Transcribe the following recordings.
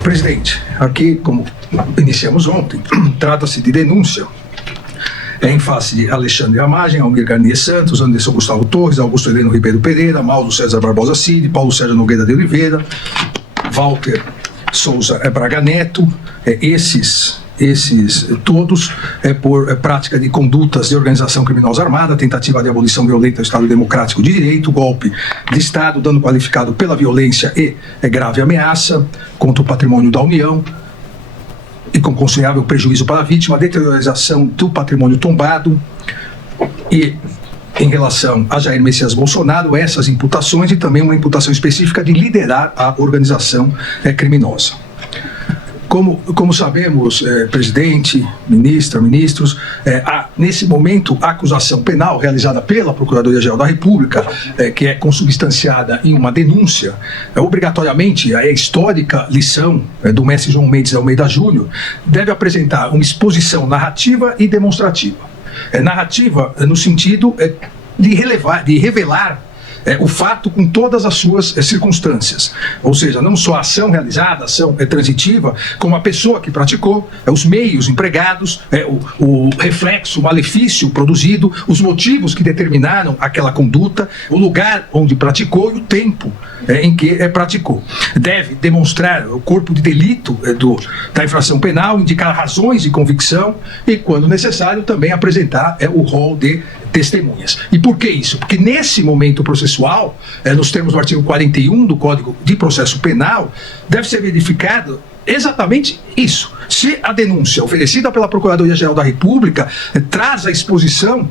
Presidente, aqui, como iniciamos ontem, trata-se de denúncia em face de Alexandre Amagem, Almir Garnier Santos, Anderson Gustavo Torres, Augusto Heleno Ribeiro Pereira, Mauro César Barbosa Cid, Paulo Sérgio Nogueira de Oliveira, Walter Souza Braga Neto, esses todos por prática de condutas de organização criminosa armada, tentativa de abolição violenta do Estado Democrático de Direito, golpe de Estado, dano qualificado pela violência e grave ameaça contra o patrimônio da União e com considerável prejuízo para a vítima, deteriorização do patrimônio tombado. E em relação a Jair Messias Bolsonaro, essas imputações e também uma imputação específica de liderar a organização criminosa. Como sabemos, presidente, ministra, ministros, nesse momento a acusação penal realizada pela Procuradoria-Geral da República, que é consubstanciada em uma denúncia, obrigatoriamente a histórica lição do mestre João Mendes de Almeida Júnior, deve apresentar uma exposição narrativa e demonstrativa. Narrativa no sentido de revelar o fato com todas as suas circunstâncias, ou seja, não só a ação realizada, a ação transitiva, como a pessoa que praticou, os meios empregados, o reflexo, o malefício produzido, os motivos que determinaram aquela conduta, o lugar onde praticou e o tempo em que praticou. Deve demonstrar o corpo de delito da infração penal, indicar razões de convicção e, quando necessário, também apresentar o rol de testemunhas. E por que isso? Porque nesse momento processual, nos termos do artigo 41 do Código de Processo Penal, deve ser verificado exatamente isso. Se a denúncia oferecida pela Procuradoria-Geral da República traz a exposição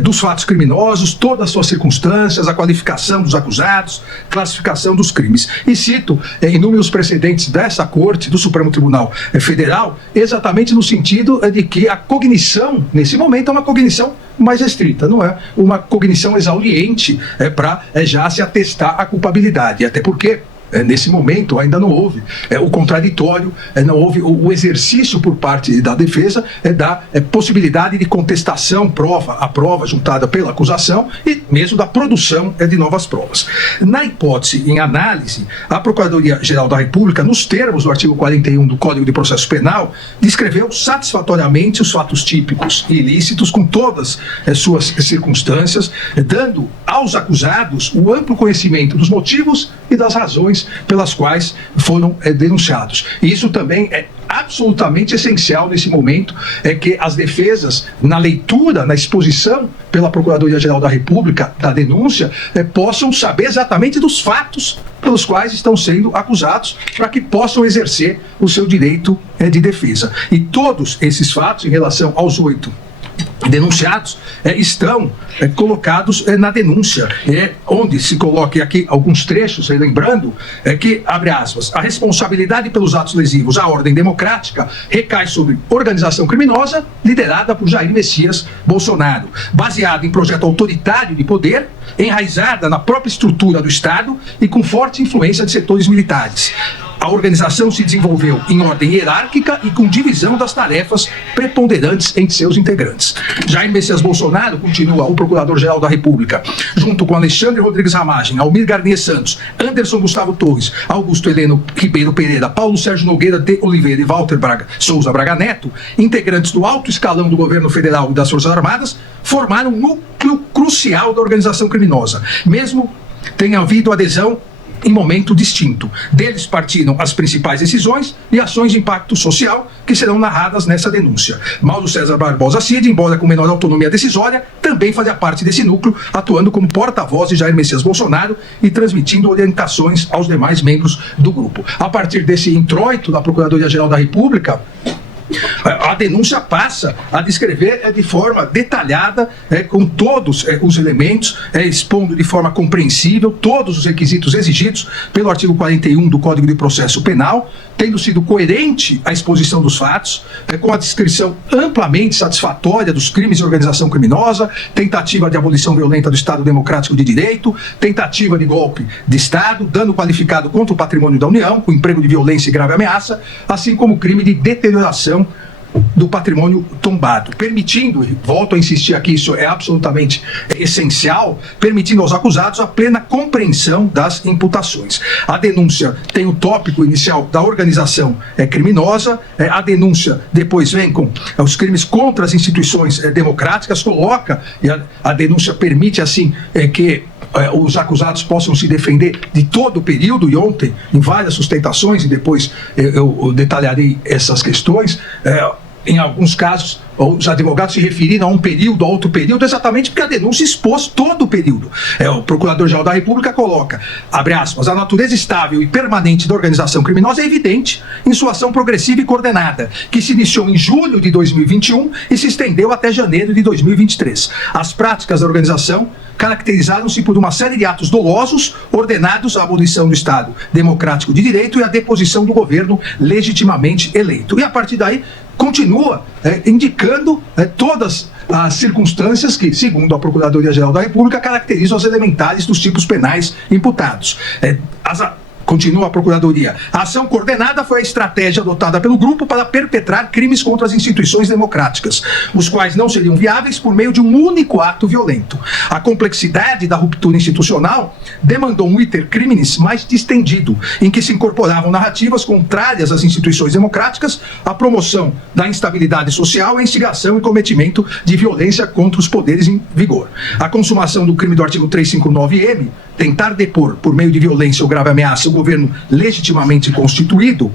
dos fatos criminosos, todas as suas circunstâncias, a qualificação dos acusados, classificação dos crimes. E cito inúmeros precedentes dessa Corte, do Supremo Tribunal Federal, exatamente no sentido de que a cognição, nesse momento, é uma cognição mais restrita, não é uma cognição exauriente para já se atestar a culpabilidade, até porque nesse momento ainda não houve o contraditório, não houve o exercício por parte da defesa da possibilidade de contestação, a prova juntada pela acusação e mesmo da produção de novas provas. Na hipótese, em análise, a Procuradoria-Geral da República, nos termos do artigo 41 do Código de Processo Penal, descreveu satisfatoriamente os fatos típicos e ilícitos com todas as suas circunstâncias, dando aos acusados o amplo conhecimento dos motivos e das razões pelas quais foram denunciados. E isso também é absolutamente essencial nesse momento, que as defesas, na leitura, na exposição pela Procuradoria-Geral da República da denúncia, possam saber exatamente dos fatos pelos quais estão sendo acusados, para que possam exercer o seu direito de defesa. E todos esses fatos, em relação aos 8 denunciados, estão colocados na denúncia, onde se coloque aqui alguns trechos, lembrando que, abre aspas, a responsabilidade pelos atos lesivos à ordem democrática recai sobre organização criminosa liderada por Jair Messias Bolsonaro, baseada em projeto autoritário de poder, enraizada na própria estrutura do Estado e com forte influência de setores militares. A organização se desenvolveu em ordem hierárquica e com divisão das tarefas preponderantes entre seus integrantes. Jair Messias Bolsonaro, continua o Procurador-Geral da República, junto com Alexandre Rodrigues Amagem, Almir Garnier Santos, Anderson Gustavo Torres, Augusto Heleno Ribeiro Pereira, Paulo Sérgio Nogueira de Oliveira e Walter Souza Braga Neto, integrantes do alto escalão do governo federal e das Forças Armadas, formaram um núcleo crucial da organização criminosa, mesmo tenha havido adesão em momento distinto. Deles partiram as principais decisões e ações de impacto social que serão narradas nessa denúncia. Mauro César Barbosa Cid, embora com menor autonomia decisória, também fazia parte desse núcleo, atuando como porta-voz de Jair Messias Bolsonaro e transmitindo orientações aos demais membros do grupo. A partir desse introito da Procuradoria-Geral da República, a denúncia passa a descrever de forma detalhada, com todos os elementos, expondo de forma compreensível todos os requisitos exigidos pelo artigo 41 do Código de Processo Penal, tendo sido coerente a exposição dos fatos, com a descrição amplamente satisfatória dos crimes de organização criminosa, tentativa de abolição violenta do Estado Democrático de Direito, tentativa de golpe de Estado, dano qualificado contra o patrimônio da União, com emprego de violência e grave ameaça, assim como crime de deterioração do patrimônio tombado, permitindo, volto a insistir aqui, isso é absolutamente essencial, permitindo aos acusados a plena compreensão das imputações. A denúncia tem o tópico inicial da organização criminosa, a denúncia depois vem com os crimes contra as instituições democráticas, coloca, e a denúncia permite assim que os acusados possam se defender de todo o período, e ontem, em várias sustentações, e depois eu detalharei essas questões, em alguns casos, os advogados se referiram a um período, a outro período, exatamente porque a denúncia expôs todo o período. O Procurador-Geral da República coloca, abre aspas, a natureza estável e permanente da organização criminosa é evidente em sua ação progressiva e coordenada, que se iniciou em julho de 2021 e se estendeu até janeiro de 2023. As práticas da organização caracterizaram-se por uma série de atos dolosos ordenados à abolição do Estado democrático de direito e à deposição do governo legitimamente eleito. E a partir daí continua indicando todas as circunstâncias que, segundo a Procuradoria-Geral da República, caracterizam as elementares dos tipos penais imputados. Continua a Procuradoria. A ação coordenada foi a estratégia adotada pelo grupo para perpetrar crimes contra as instituições democráticas, os quais não seriam viáveis por meio de um único ato violento. A complexidade da ruptura institucional demandou um iter criminis mais distendido, em que se incorporavam narrativas contrárias às instituições democráticas, a promoção da instabilidade social, a instigação e cometimento de violência contra os poderes em vigor. A consumação do crime do artigo 359-M, tentar depor por meio de violência ou grave ameaça o governo legitimamente constituído,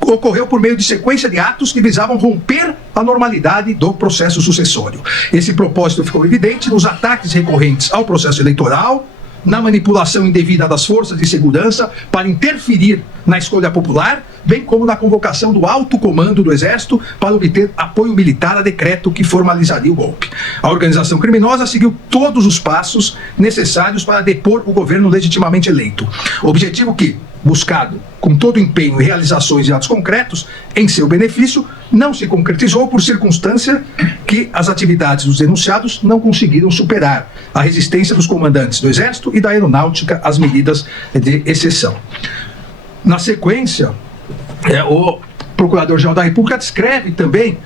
ocorreu por meio de sequência de atos que visavam romper a normalidade do processo sucessório. Esse propósito ficou evidente nos ataques recorrentes ao processo eleitoral, na manipulação indevida das forças de segurança para interferir na escolha popular, bem como na convocação do alto comando do Exército para obter apoio militar a decreto que formalizaria o golpe. A organização criminosa seguiu todos os passos necessários para depor o governo legitimamente eleito. Objetivo que, buscado com todo empenho e realizações de atos concretos em seu benefício, não se concretizou por circunstância que as atividades dos denunciados não conseguiram superar a resistência dos comandantes do Exército e da Aeronáutica às medidas de exceção. Na sequência, o Procurador-Geral da República descreve também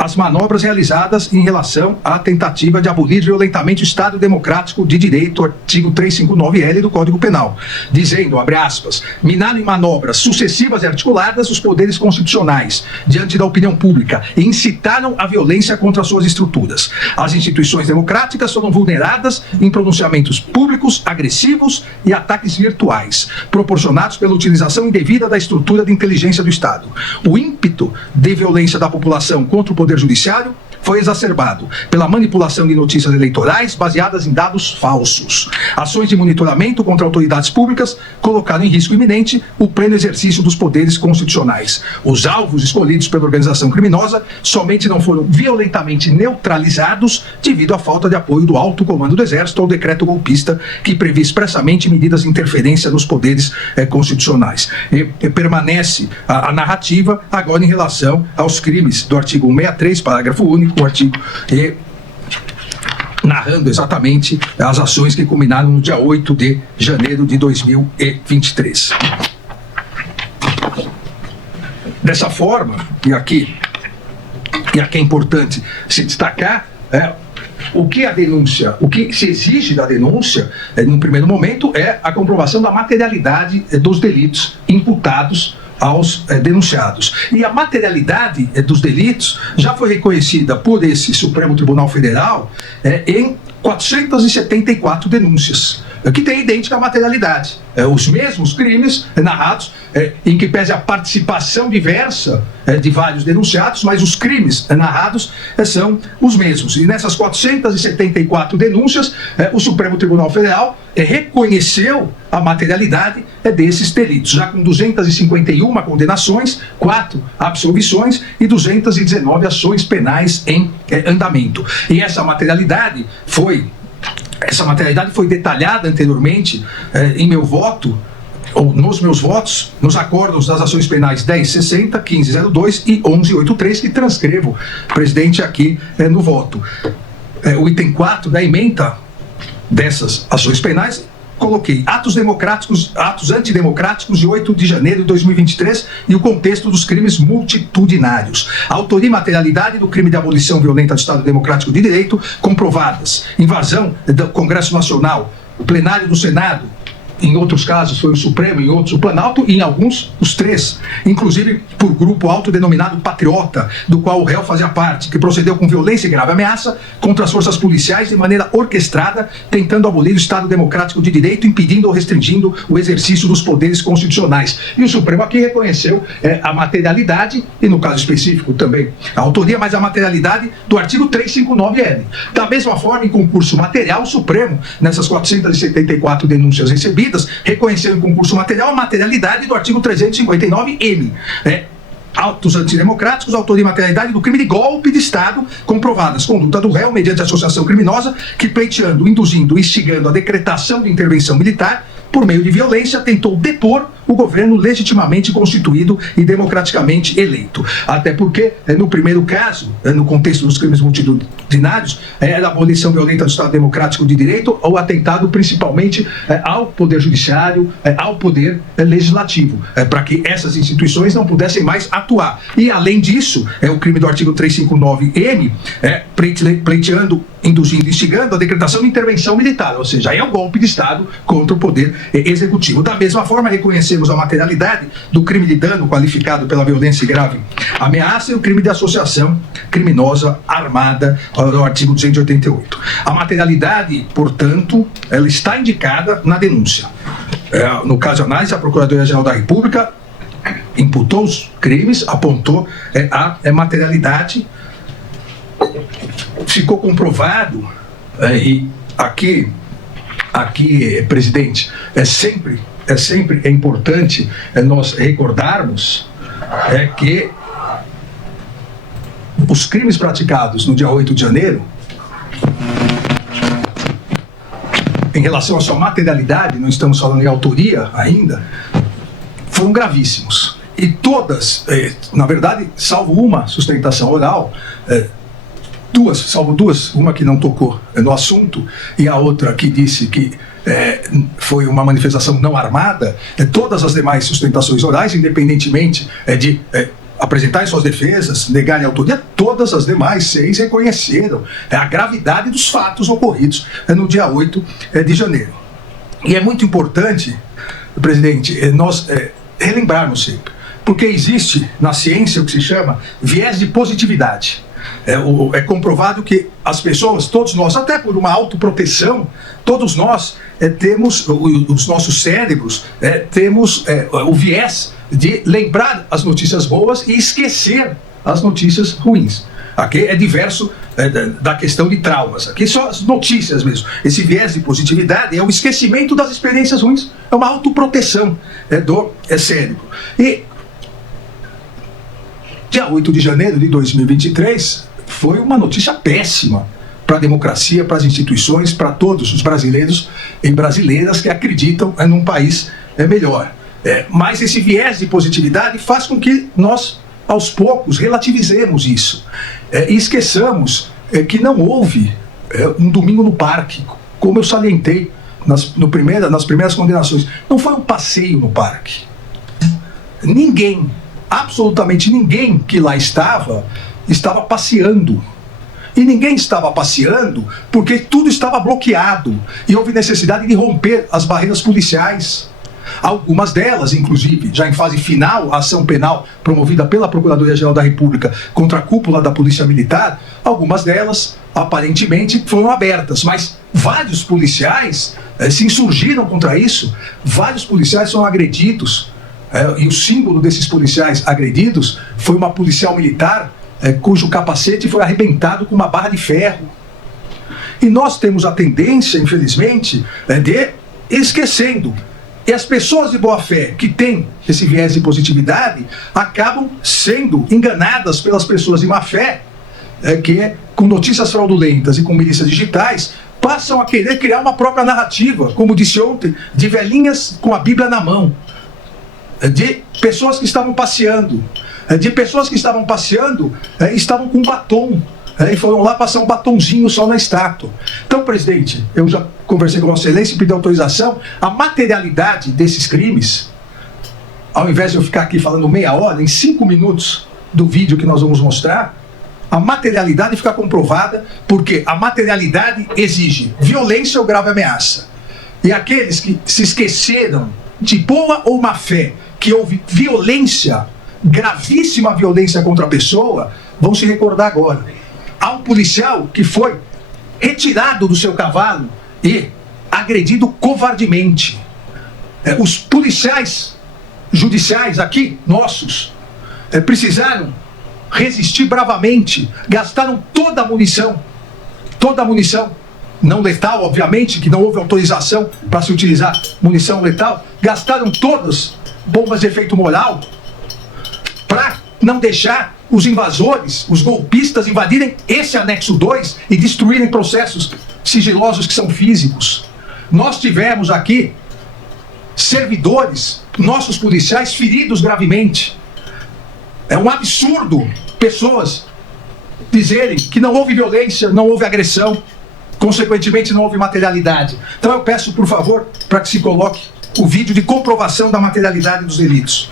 as manobras realizadas em relação à tentativa de abolir violentamente o Estado Democrático de Direito, artigo 359-L do Código Penal, dizendo, abre aspas, minaram em manobras sucessivas e articuladas os poderes constitucionais diante da opinião pública e incitaram a violência contra suas estruturas. As instituições democráticas foram vulneradas em pronunciamentos públicos, agressivos e ataques virtuais, proporcionados pela utilização indevida da estrutura de inteligência do Estado. O ímpeto de violência da população contra o Poder Judiciário foi exacerbado pela manipulação de notícias eleitorais baseadas em dados falsos. Ações de monitoramento contra autoridades públicas colocaram em risco iminente o pleno exercício dos poderes constitucionais. Os alvos escolhidos pela organização criminosa somente não foram violentamente neutralizados devido à falta de apoio do alto comando do Exército ao decreto golpista que previa expressamente medidas de interferência nos poderes constitucionais. E permanece a narrativa agora em relação aos crimes do artigo 163, parágrafo único, o artigo narrando exatamente as ações que culminaram no dia 8 de janeiro de 2023. Dessa forma, e aqui é importante se destacar, o que a denúncia, o que se exige da denúncia, no primeiro momento, é a comprovação da materialidade dos delitos imputados aos denunciados. E a materialidade dos delitos já foi reconhecida por esse Supremo Tribunal Federal em 474 denúncias, que tem idêntica materialidade. Os mesmos crimes narrados, em que pese a participação diversa de vários denunciados, mas os crimes narrados são os mesmos. E nessas 474 denúncias, o Supremo Tribunal Federal reconheceu a materialidade desses delitos, já com 251 condenações, 4 absolvições e 219 ações penais em andamento. E essa materialidade foi detalhada anteriormente em meu voto, ou nos meus votos, nos acordos das ações penais 1060, 1502 e 1183, que transcrevo, presidente, aqui no voto. O item 4 da ementa dessas ações penais coloquei atos antidemocráticos de 8 de janeiro de 2023 e o contexto dos crimes multitudinários. A autoria e materialidade do crime de abolição violenta do Estado Democrático de Direito comprovadas. Invasão do Congresso Nacional, o plenário do Senado, em outros casos foi o Supremo, em outros o Planalto, e em alguns os três, inclusive por grupo autodenominado Patriota, do qual o réu fazia parte, que procedeu com violência e grave ameaça contra as forças policiais de maneira orquestrada, tentando abolir o Estado Democrático de Direito, impedindo ou restringindo o exercício dos poderes constitucionais. E o Supremo aqui reconheceu a materialidade, e no caso específico também a autoria, mas a materialidade do artigo 359-L. Da mesma forma, em concurso material, o Supremo, nessas 474 denúncias recebidas, reconheceu em concurso material a materialidade do artigo 359-M. Atos antidemocráticos, autoria e materialidade do crime de golpe de Estado, comprovadas conduta do réu mediante associação criminosa que, pleiteando, induzindo, instigando a decretação de intervenção militar por meio de violência, tentou depor o governo legitimamente constituído e democraticamente eleito. Até porque, no primeiro caso, no contexto dos crimes multitudinários, era a abolição violenta do Estado Democrático de Direito, ou atentado principalmente ao Poder Judiciário, ao Poder Legislativo, para que essas instituições não pudessem mais atuar. E, além disso, o crime do artigo 359-M, pleiteando, induzindo, instigando a decretação de intervenção militar, ou seja, é um golpe de Estado contra o Poder Executivo. Da mesma forma, reconhecemos a materialidade do crime de dano qualificado pela violência e grave ameaça e o crime de associação criminosa armada, no artigo 288. A materialidade, portanto, ela está indicada na denúncia. No caso de análise, a Procuradoria-Geral da República imputou os crimes, apontou a materialidade. Ficou comprovado, e aqui, presidente, é sempre importante nós recordarmos que os crimes praticados no dia 8 de janeiro, em relação à sua materialidade, não estamos falando em autoria ainda, foram gravíssimos. E todas, na verdade, salvo uma sustentação oral, salvo duas, uma que não tocou no assunto e a outra que disse que foi uma manifestação não armada, todas as demais sustentações orais, independentemente de apresentarem suas defesas, negarem a autoria, todas as demais 6 reconheceram a gravidade dos fatos ocorridos no dia 8 de janeiro. E é muito importante, presidente, nós relembrarmos sempre, porque existe na ciência o que se chama viés de positividade. É comprovado que as pessoas, todos nós, até por uma autoproteção, todos nós temos, os nossos cérebros, temos o viés de lembrar as notícias boas e esquecer as notícias ruins. Aqui é diverso da questão de traumas. Aqui só as notícias mesmo. Esse viés de positividade é o esquecimento das experiências ruins. É uma autoproteção do cérebro. E dia 8 de janeiro de 2023 foi uma notícia péssima para a democracia, para as instituições, para todos os brasileiros e brasileiras que acreditam num país melhor. Mas esse viés de positividade faz com que nós, aos poucos, relativizemos isso e esqueçamos que não houve um domingo no parque, como eu salientei nas primeiras condenações. Não foi um passeio no parque. Ninguém, absolutamente ninguém que lá estava passeando. E ninguém estava passeando porque tudo estava bloqueado e houve necessidade de romper as barreiras policiais. Algumas delas, inclusive, já em fase final, a ação penal promovida pela Procuradoria-Geral da República contra a cúpula da Polícia Militar, algumas delas, aparentemente, foram abertas, mas vários policiais se insurgiram contra isso, vários policiais são agredidos, e o símbolo desses policiais agredidos foi uma policial militar cujo capacete foi arrebentado com uma barra de ferro. E nós temos a tendência, infelizmente, de ir esquecendo. E as pessoas de boa fé que têm esse viés de positividade acabam sendo enganadas pelas pessoas de má fé que, com notícias fraudulentas e com milícias digitais, passam a querer criar uma própria narrativa, como disse ontem, de velhinhas com a Bíblia na mão, de pessoas que estavam passeando, estavam com batom, E foram lá passar um batonzinho só na estátua. Então, presidente, eu já conversei com Vossa Excelência e pedi autorização. A materialidade desses crimes, ao invés de eu ficar aqui falando meia hora, em 5 minutos do vídeo que nós vamos mostrar, a materialidade fica comprovada, porque a materialidade exige violência ou grave ameaça. E aqueles que se esqueceram de boa ou má fé que houve violência, gravíssima violência contra a pessoa, vão se recordar agora. Há um policial que foi retirado do seu cavalo e agredido covardemente. Os policiais judiciais aqui, nossos, precisaram resistir bravamente, gastaram toda a munição, não letal, obviamente, que não houve autorização para se utilizar munição letal, gastaram todas bombas de efeito moral para não deixar os invasores, os golpistas invadirem esse anexo 2 e destruírem processos sigilosos que são físicos. Nós tivemos aqui servidores, nossos policiais, feridos gravemente. É um absurdo pessoas dizerem que não houve violência, não houve agressão, consequentemente não houve materialidade. Então eu peço, por favor, para que se coloque o vídeo de comprovação da materialidade dos delitos.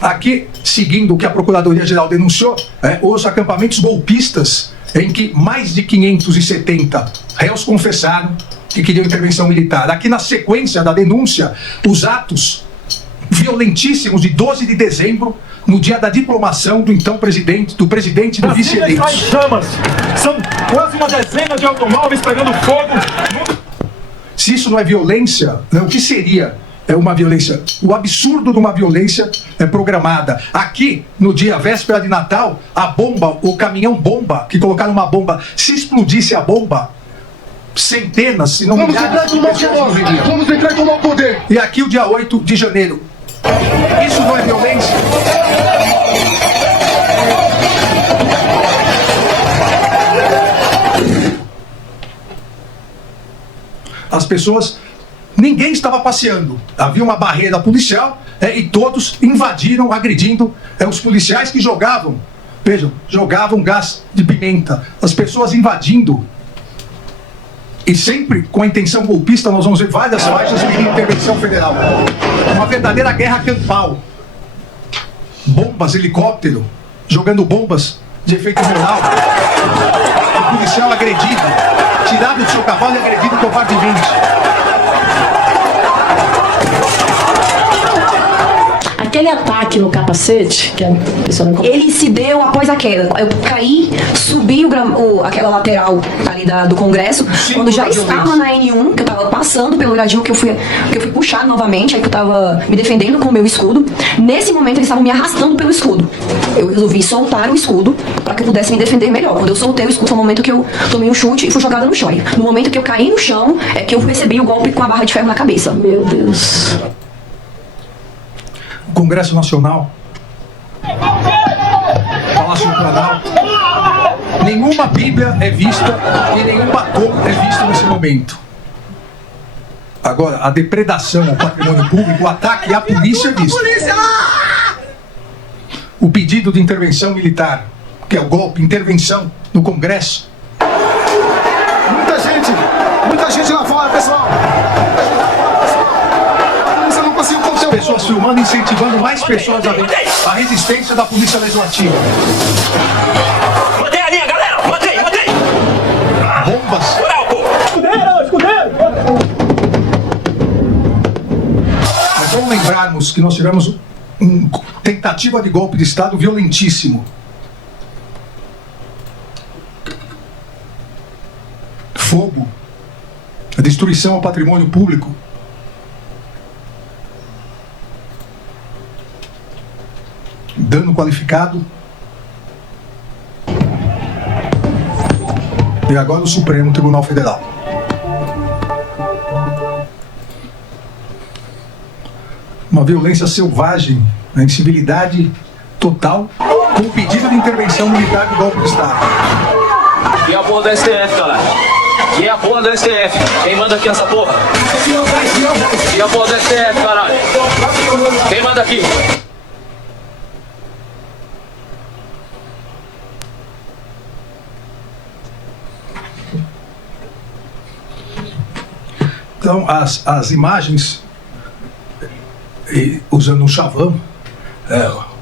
Aqui, seguindo o que a Procuradoria-Geral denunciou, os acampamentos golpistas, em que mais de 570 réus confessaram que queriam intervenção militar. Aqui, na sequência da denúncia, os atos violentíssimos de 12 de dezembro, no dia da diplomação do então presidente, do vice-eleito. Está em chamas. São quase uma dezena de automóveis pegando fogo. Se isso não é violência, o que seria? É uma violência, o absurdo de uma violência programada. Aqui, no dia véspera de Natal, a bomba, o caminhão-bomba, que colocaram uma bomba, se explodisse a bomba, centenas, se não milhares de pessoas morreriam. Vamos entrar e tomar o poder. E aqui o dia 8 de janeiro. Isso não é violência? As pessoas... Ninguém estava passeando. Havia uma barreira policial e todos invadiram, agredindo os policiais que jogavam. Vejam, jogavam gás de pimenta. As pessoas invadindo. E sempre com a intenção golpista, nós vamos ver várias faixas de intervenção federal. Uma verdadeira guerra campal. Bombas, helicóptero, jogando bombas de efeito moral. O policial agredido, tirado do seu cavalo e agredido covardemente. Aquele ataque no capacete, que a pessoa não... ele se deu após a queda. Eu caí, subi aquela lateral ali do Congresso, quando já estava na N1, que eu estava passando pelo gradil, que eu fui puxar novamente, aí que eu estava me defendendo com o meu escudo. Nesse momento eles estavam me arrastando pelo escudo. Eu resolvi soltar o escudo para que eu pudesse me defender melhor. Quando eu soltei o escudo foi o momento que eu tomei um chute e fui jogada no chão. No momento que eu caí no chão, é que eu recebi o golpe com a barra de ferro na cabeça. Meu Deus... Congresso Nacional, Palácio do Planalto, nenhuma Bíblia é vista e nenhum batom é visto nesse momento. Agora, a depredação ao patrimônio público, o ataque à polícia é visto. O pedido de intervenção militar, que é o golpe, intervenção no Congresso. Muita gente lá fora, pessoal. Pessoas filmando, incentivando mais pessoas a ver a resistência da Polícia Legislativa. Mantém a linha, galera! Mantém! Bombas. Escudeiro! Mas vamos lembrarmos que nós tivemos uma tentativa de golpe de Estado violentíssimo. Fogo. A destruição ao patrimônio público. Dano qualificado. E agora o Supremo Tribunal Federal. Uma violência selvagem, a incivilidade total, com pedido de intervenção militar de golpe de Estado. E a porra do STF, galera? E a porra do STF? Quem manda aqui essa porra? E a porra do STF, caralho? Quem manda aqui? Então, as imagens, usando um chavão,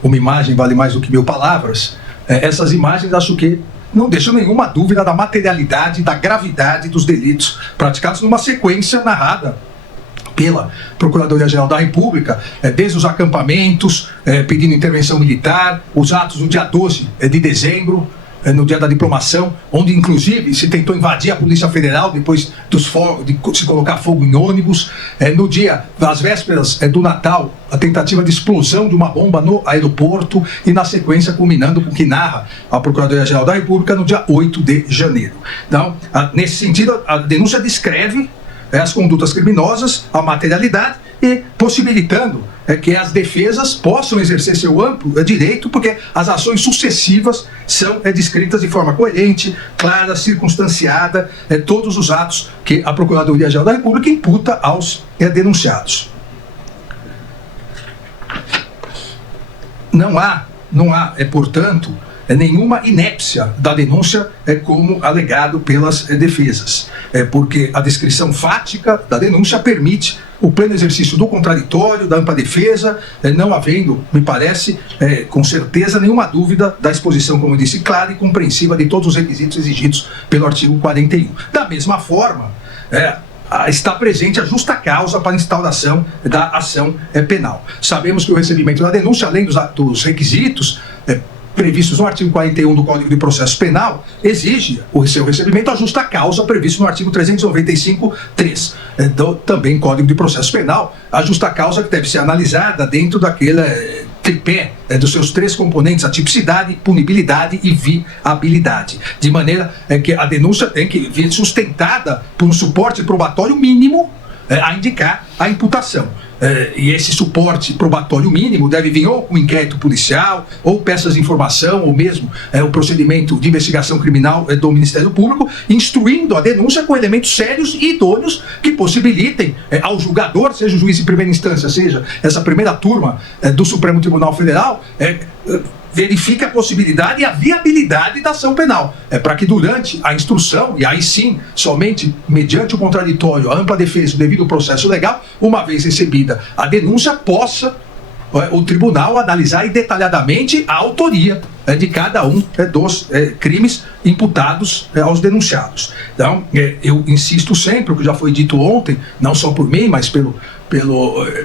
uma imagem vale mais do que 1000 palavras, essas imagens acho que não deixam nenhuma dúvida da materialidade, da gravidade dos delitos praticados numa sequência narrada pela Procuradoria-Geral da República, desde os acampamentos, pedindo intervenção militar, os atos no dia 12 de dezembro, no dia da diplomação, onde inclusive se tentou invadir a Polícia Federal depois de se colocar fogo em ônibus, no dia das vésperas do Natal, a tentativa de explosão de uma bomba no aeroporto e na sequência culminando com o que narra a Procuradoria-Geral da República no dia 8 de janeiro. Então, nesse sentido, a denúncia descreve as condutas criminosas, a materialidade e possibilitando que as defesas possam exercer seu amplo direito, porque as ações sucessivas são descritas de forma coerente, clara, circunstanciada, todos os atos que a Procuradoria-Geral da República imputa aos denunciados. Não há, portanto, nenhuma inépcia da denúncia como alegado pelas defesas, porque a descrição fática da denúncia permite o pleno exercício do contraditório, da ampla defesa, não havendo, me parece, com certeza, nenhuma dúvida da exposição, como eu disse, clara e compreensiva de todos os requisitos exigidos pelo artigo 41. Da mesma forma, está presente a justa causa para a instauração da ação penal. Sabemos que o recebimento da denúncia, além dos requisitos previstos no artigo 41 do Código de Processo Penal, exige o seu recebimento à justa causa previsto no artigo 395-3 do também Código de Processo Penal, a justa causa que deve ser analisada dentro daquele tripé dos seus 3 componentes, a tipicidade, punibilidade e viabilidade, de maneira que a denúncia tem que vir sustentada por um suporte probatório mínimo a indicar a imputação. E esse suporte probatório mínimo deve vir ou com inquérito policial, ou peças de informação, ou mesmo o procedimento de investigação criminal do Ministério Público, instruindo a denúncia com elementos sérios e idôneos que possibilitem ao julgador, seja o juiz em primeira instância, seja essa primeira turma do Supremo Tribunal Federal, verifique a possibilidade e a viabilidade da ação penal, para que durante a instrução, e aí sim, somente mediante o contraditório, a ampla defesa, o devido processo legal, uma vez recebida a denúncia, possa o tribunal analisar detalhadamente a autoria de cada um dos crimes imputados aos denunciados. Então, eu insisto sempre, o que já foi dito ontem, não só por mim, mas pelo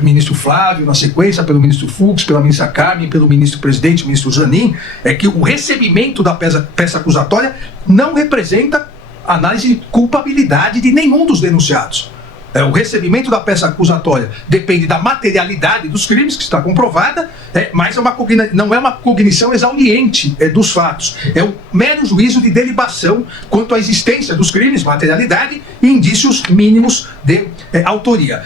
ministro Flávio, na sequência, pelo ministro Fux, pela ministra Carmen, pelo ministro presidente, o ministro Zanin, que o recebimento da peça acusatória não representa análise de culpabilidade de nenhum dos denunciados. O recebimento da peça acusatória depende da materialidade dos crimes, que está comprovada, mas não é uma cognição exauriente dos fatos. É um mero juízo de delibação quanto à existência dos crimes, materialidade e indícios mínimos de autoria.